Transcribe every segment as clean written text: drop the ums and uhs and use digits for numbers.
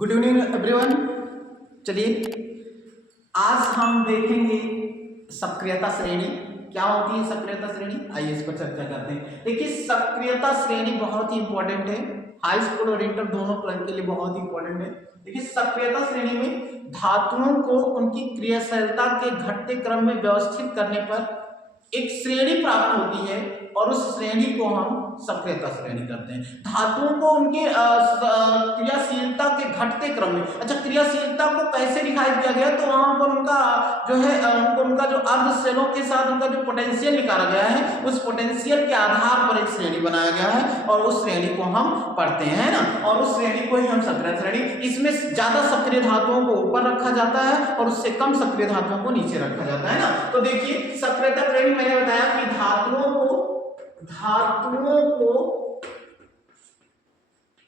Good evening everyone. चलिए आज हम देखेंगे सक्रियता श्रेणी। क्या होती है सक्रियता श्रेणी, आइए इस पर चर्चा करते हैं। देखिए सक्रियता श्रेणी बहुत ही इंपॉर्टेंट है, हाई स्कूल और इंटर दोनों के लिए बहुत ही इंपॉर्टेंट है। देखिए सक्रियता श्रेणी में धातुओं को उनकी क्रियाशीलता के घटते क्रम में व्यवस्थित करने पर एक श्रेणी प्राप्त होती है और उस श्रेणी को हम सक्रियता श्रेणी करते हैं। धातुओं को उनके क्रियाशीलता के घटते क्रम में, अच्छा क्रियाशीलता को कैसे दिखाई दिया गया, तो वहां पर उनका जो है उनका जो अर्ध सेलों के साथ उनका जो पोटेंशियल निकाला गया है, उस पोटेंशियल के आधार पर एक श्रेणी बनाया गया है और उस श्रेणी को हम पढ़ते हैं ना, और उस श्रेणी को ही हम सक्रिय श्रेणी। इसमें ज्यादा सक्रिय धातुओं को ऊपर रखा जाता है और उससे कम सक्रिय धातुओं को नीचे रखा जाता है ना। तो देखिए सक्रियता श्रेणी मैंने बताया कि धातुओं को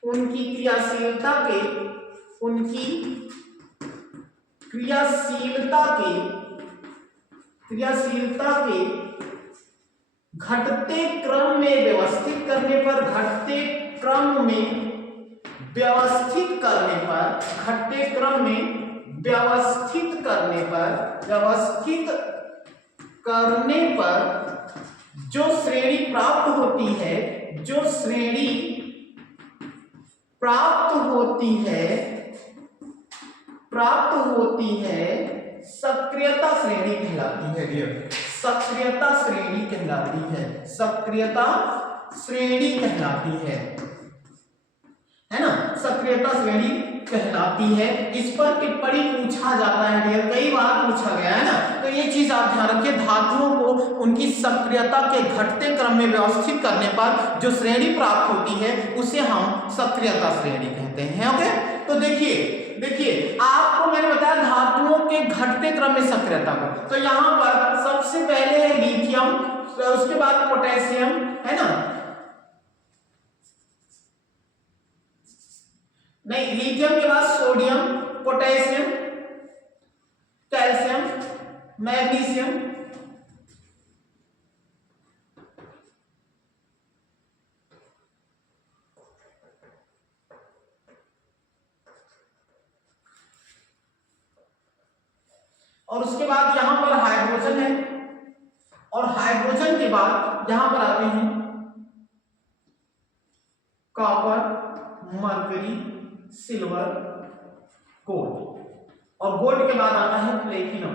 उनकी क्रियाशीलता के घटते क्रम में व्यवस्थित करने पर जो श्रेणी प्राप्त होती है सक्रियता श्रेणी कहलाती है। डियर सक्रियता श्रेणी कहलाती है ना, सक्रियता श्रेणी कहलाती है। इस पर टिप्पणी पूछा जाता है डियर, कई बार पूछा गया है ना, तो ये चीज आप ध्यान रखिए। धातुओं को उनकी सक्रियता के घटते क्रम में व्यवस्थित करने पर जो श्रेणी प्राप्त होती है उसे हम सक्रियता श्रेणी कहते हैं। ओके, तो देखिए आपको मैंने बताया धातुओं के घटते क्रम में सक्रियता को, तो यहां पर सबसे पहले है लिथियम, उसके बाद पोटेशियम है ना, नहीं लिथियम के बाद सोडियम, पोटेशियम, कैल्शियम, मैग्नीशियम, और उसके बाद यहां पर हाइड्रोजन है, और हाइड्रोजन के बाद यहां पर आते हैं कॉपर, मरकरी, सिल्वर, गोल्ड, और गोल्ड के बाद आता है प्लेटिनम,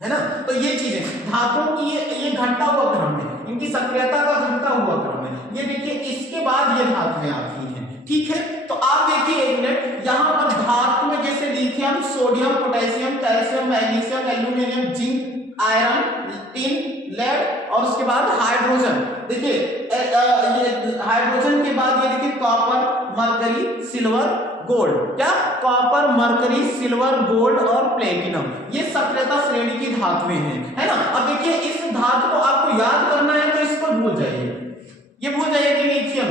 है ना। तो ये चीजें धातुओं की ये घटता हुआ क्रम है, इनकी सक्रियता का घटता हुआ क्रम है। ये देखिए इसके बाद ये धातुएं आती हैं, ठीक है। तो आप देखिए एक मिनट, यहां पर धातु में जैसे lithium, sodium, potassium, calcium, magnesium, aluminium, zinc, iron, tin, lead, और उसके बाद हाइड्रोजन। देखिए ये हाइड्रोजन के बाद ये देखिए कॉपर, मरकरी, सिल्वर, गोल्ड, क्या कॉपर, मरकरी, सिल्वर, गोल्ड और प्लेटिनम, ये सक्रियता श्रेणी की धातुएं हैं, है ना। अब देखिए इस धातु को आपको याद करना है तो इसको भूल जाइए, ये भूल जाइए कि लिथियम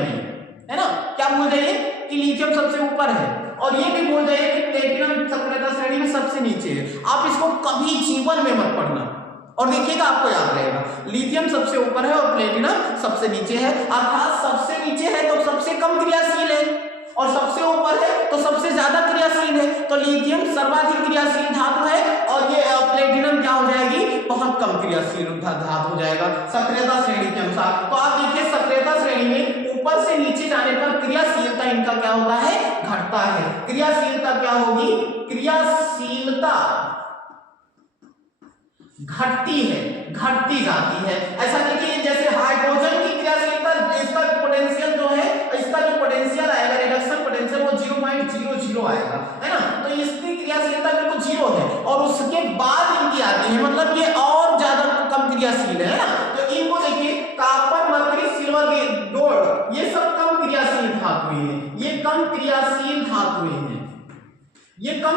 है ना, क्या भूल जाइए कि लिथियम सबसे ऊपर है, और ये भी भूल जाइए कि प्लेटिनम सक्रियता श्रेणी में सबसे नीचे है। आप इसको कभी जीवन में मत पढ़ना और देखिएगा आपको याद रहेगा, लिथियम सबसे ऊपर है और प्लेटिनम सबसे नीचे है, अर्थात सबसे नीचे है तो सबसे कम क्रियाशील है और सबसे ऊपर है तो सबसे ज्यादा क्रियाशील है। तो लिथियम सर्वाधिक क्रियाशील धातु है और ये प्लेटिनम क्या हो जाएगी, बहुत कम क्रियाशील धातु हो जाएगा सक्रियता श्रेणी के अनुसार। तो आप देखिए सक्रियता श्रेणी में ऊपर से नीचे जाने पर क्रियाशीलता इनका क्या होता है, घटता है। क्रियाशीलता क्या होगी, क्रियाशीलता घटती जाती है। ऐसा देखिए जैसे हाइड्रोजन की क्रियाशीलता, इसका पोटेंशियल जो है, इसका जो पोटेंशियल आएगा रिडक्शन पोटेंशियल वो 0.00 आएगा, है ना। तो इसकी क्रियाशीलता बिल्कुल 0 है और उसके बाद इनकी आती है, मतलब ये और ज्यादा कम क्रियाशील है ना। तो इनको देखिए कॉपर, मरकरी, सिल्वर, गोल्ड, ये सब कम क्रियाशील धातुएं हैं, ये कम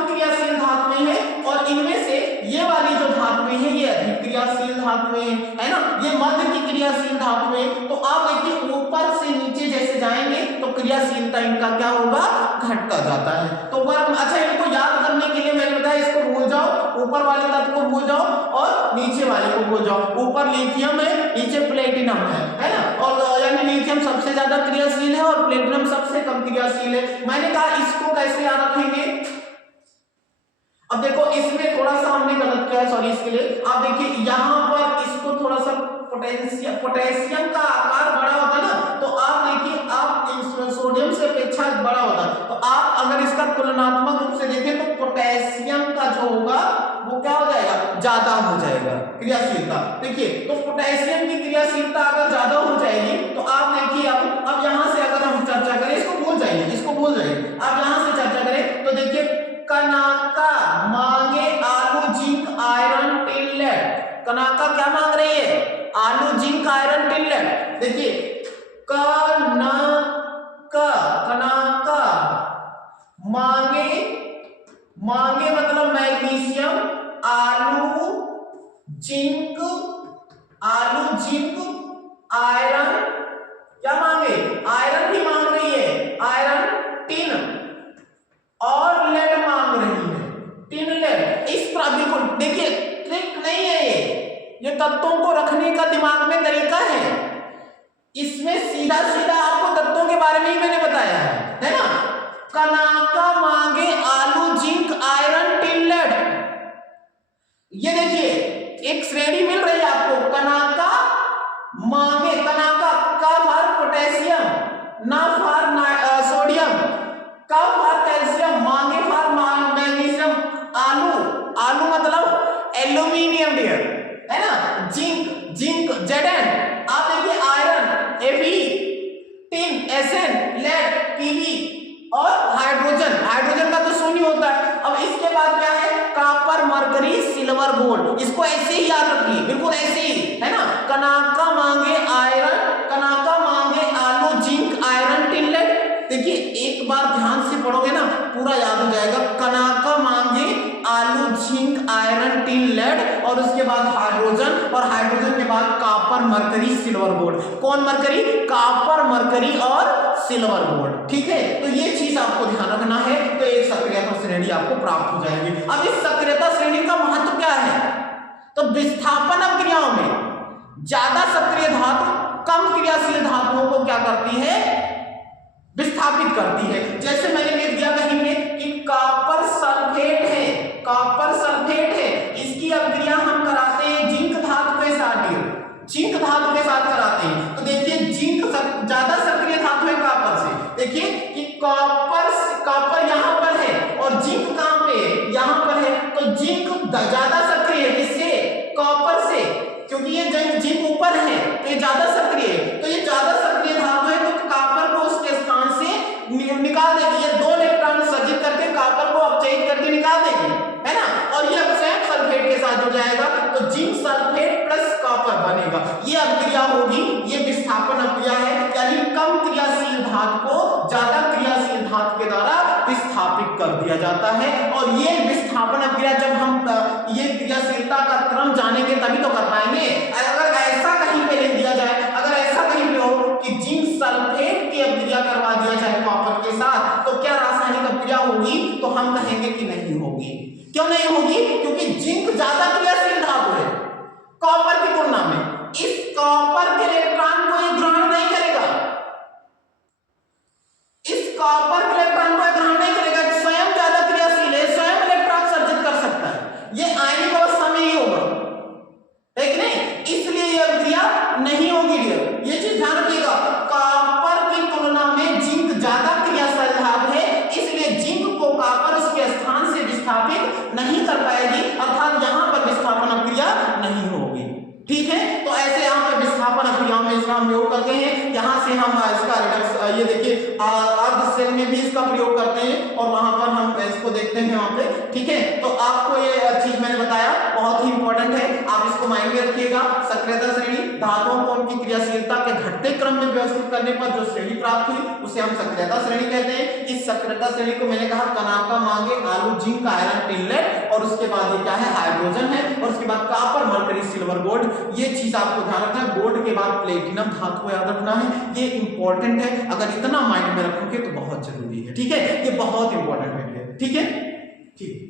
क्रियाशील धातुएं हैं और इनमें से ये वाली जो धातुएं हैं ये अधिक क्रियाशील धातुएं हैं, है ना, ये मध्य की क्रियाशील धातुएं। तो आप देखिए ऊपर से नीचे जैसे जाएंगे तो क्रियाशीलता इनका क्या होगा, घटता जाता है। तो अच्छा इनको याद करने के लिए मैंने बताया इसको भूल जाओ, ऊपर वाले तत्व को भूल जाओ और नीचे वाले को भूल जाओ। ऊपर लिथियम है, नीचे प्लेटिनम है ना, और यानी लिथियम सबसे ज्यादा क्रियाशील है और प्लेटिनम सबसे कम क्रियाशील है। मैंने कहा इसको कैसे याद रखेंगे। अब देखो इसमें थोड़ा सा हमने गलत किया है, सॉरी इसके लिए। आप देखिए यहाँ पर इसको थोड़ा सा पोटेशियम का आकार बड़ा होता है ना, तो आप देखिए आप सोडियम से अपेक्षा बड़ा होता है, तो आप अगर इसका तुलनात्मक रूप से देखें तो पोटेशियम का जो होगा वो क्या हो जाएगा, ज्यादा हो जाएगा क्रियाशीलता। देखिए तो पोटेशियम की क्रियाशीलता अगर ज्यादा हो जाएगी तो आप देखिए अब यहाँ से अगर हम चर्चा करें, इसको भूल जाइए, इसको भूल जाइए, आप यहाँ से चर्चा करें तो देखिए कनाका मांगे आलू जिंक आयरन टिनलेट। कनाका क्या मांग रही है, आलू जिंक आयरन टिनलेट। देखिए कनाका मांगे मतलब मैग्नीशियम, आलू जिंक आयरन क्या मांगे, आयरन भी मांग रही है, आयरन टिन और लेड मांग रही है, टिन लेड। इस तरह बिल्कुल देखिए ट्रिक नहीं है ये तत्वों को रखने का दिमाग में तरीका है। इसमें सीधा सीधा आपको तत्वों के बारे में ही मैंने बताया है ना। कनाका मांगे आलू जिंक आयरन टिन लेड, ये देखिए एक श्रेणी मिल रही है आपको। कनाका मांगे, कनाका का फॉर पोटेशियम, ना फॉर सोडियम, का फॉर कैल्शियम, मांगे फॉर मैग्नीशियम, आलू मतलब एल्यूमिनियम डियर है ना, जिंक Zn, आप देखिए iron Fe, tin Sn, lead Pb और हाइड्रोजन का तो शून्य होता है। अब इसके बाद क्या है, कॉपर मरकरी सिल्वर गोल्ड, इसको ऐसे ही याद रखिए, बिल्कुल ऐसे ही है ना। कनाका मांगे आलू जिंक आयरन टिन लेड। देखिए एक बार ध्यान से पढ़ोगे ना पूरा याद हो जाएगा। कनाका मांगे आलू जिंक आयरन टिन लेड और उसके बाद हाइड्रोजन, और हाइड्रोजन के बाद कॉपर मरकरी सिल्वर गोल्ड। कौन मरकरी, कॉपर मरकरी और सिल्वर गोल्ड, ठीक है। तो ये चीज आपको ध्यान रखना है, तो एक सक्रियता श्रेणी आपको प्राप्त हो जाएगी। अब इस सक्रियता श्रेणी का महत्व क्या है, तो विस्थापन क्रियाओं में ज्यादा सक्रिय धातु कम क्रियाशील धातुओं को क्या करती है, विस्थापित करती है। जैसे मैंने लिख दिया कहीं पे कि कॉपर सल्फेट है, इसकी अभिक्रिया हम कराते हैं जिंक धातु के साथ कराते हैं। तो देखिए जिंक ज्यादा सक्रिय धातु है कॉपर से। देखिए कि कॉपर यहाँ पर है और जिंक कहाँ पे है, यहाँ पर है, तो जिंक ज्यादा सक्रिय है किससे, कॉपर से, क्योंकि ये जिंक ऊपर है तो ये ज्यादा सक्रिय है। तो ये ज्यादा सक्रिय धातु है तो कॉपर को उसके स्थान से निकाल देगी, ये 2 इलेक्ट्रॉन सर्जित करके कॉपर को अपचयित करके निकाल देगी, है ना, और ये अपचयन सल्फेट के साथ हो जाएगा, तो जिंक सल्फेट प्लस कॉपर बनेगा। ये अभिक्रिया होगी, ये विस्थापन अभिक्रिया है, यानी कम क्रियाशील धातु को ज्यादा क्रियाशील धातु के द्वारा विस्थापित कर दिया जाता है। और ये विस्थापन अभिक्रिया जब हम ये क्रियाशीलता का क्रम जानेंगे तभी तो कर पाएंगे। अगर ऐसा कहीं पे लिख दिया जाए, अगर ऐसा कहीं पे हो कि जिंक सल्फेट की अभिक्रिया करवा दिया जाए कॉपर के साथ, तो क्या रासायनिक अभिक्रिया होगी, तो हम कहेंगे कि नहीं होगी। क्यों नहीं होगी, क्योंकि जिंक ज्यादा क्रियाशील धातु है कॉपर की तुलना में। इस कॉपर के इलेक्ट्रॉन को ये ग्रहण नहीं करेगा, इस कॉपर के इलेक्ट्रॉन को ग्रहण नहीं करेगा, स्वयं ज्यादा क्रियाशील है, स्वयं इलेक्ट्रॉन सर्जित कर सकता है, ये आयनिक अवस्था में ही होगा, है कि नहीं, इसलिए ये अभिक्रिया नहीं होगी डियर। ये चीज ध्यान रखिएगा, कॉपर की तुलना में जिंक ज्यादा क्रियाशील धातु है, इसलिए जिंक को कॉपर उसके स्थान से विस्थापित नहीं कर पाएगी, अर्थात यहां पर विस्थापन अभिक्रिया नहीं होगी, ठीक है। तो ऐसे यहाँ पे विस्थापन अभिक्रियाओं में इसका हम प्रयोग करते हैं। यहाँ से हम इसका रिडक्स, ये देखिए अर्ध सेल में भी इसका प्रयोग करते हैं और वहां पर हम इसको देखते हैं वहां पे, ठीक है। तो आपको ये चीज मैंने बताया बहुत ही इंपॉर्टेंट है, आप इसको माइंड में रखिएगा। सक्रियता श्रेणी धातुओं को उनकी क्रियाशीलता के घटते क्रम में व्यवस्थित करने पर जो श्रेणी प्राप्त हुई उसे हम सक्रियता श्रेणी कहते हैं। इस सक्रियता श्रेणी को मैंने कहा कनाका मांगे आलू जिंक आयरन टिन लेड, और उसके बाद ये क्या है, हाइड्रोजन है, और उसके बाद कॉपर मरकरी सिल्वर गोल्ड। ये चीज आपको ध्यान रखना है। गोल्ड के बाद प्लेटिनम धातु को याद रखना है, ये इंपॉर्टेंट है। अगर इतना माइंड में रखोगे तो बहुत जरूरी है, ठीक है, ये बहुत इंपॉर्टेंट है, ठीक है, ठीक।